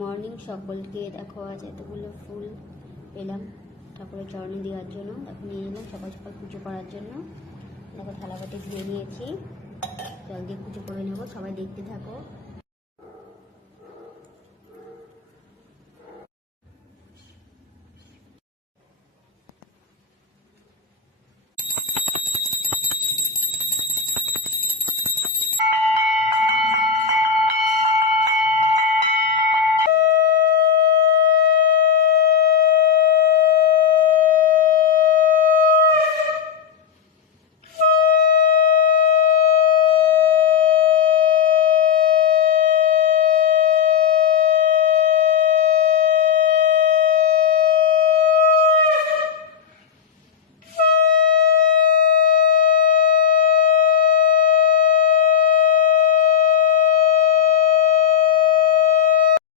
Morning সকলকে। দেখো আজ এতগুলো ফুল পেলাম ঠাকুরের চরণে দেওয়ার জন্য। এখন নিয়ে এলাম সকাল সকাল পুজো করার জন্য। দেখো থালাবাটি ধুয়ে নিয়েছি, জল দিয়ে পুজো করে নেবো। সবাই দেখতে থাকো।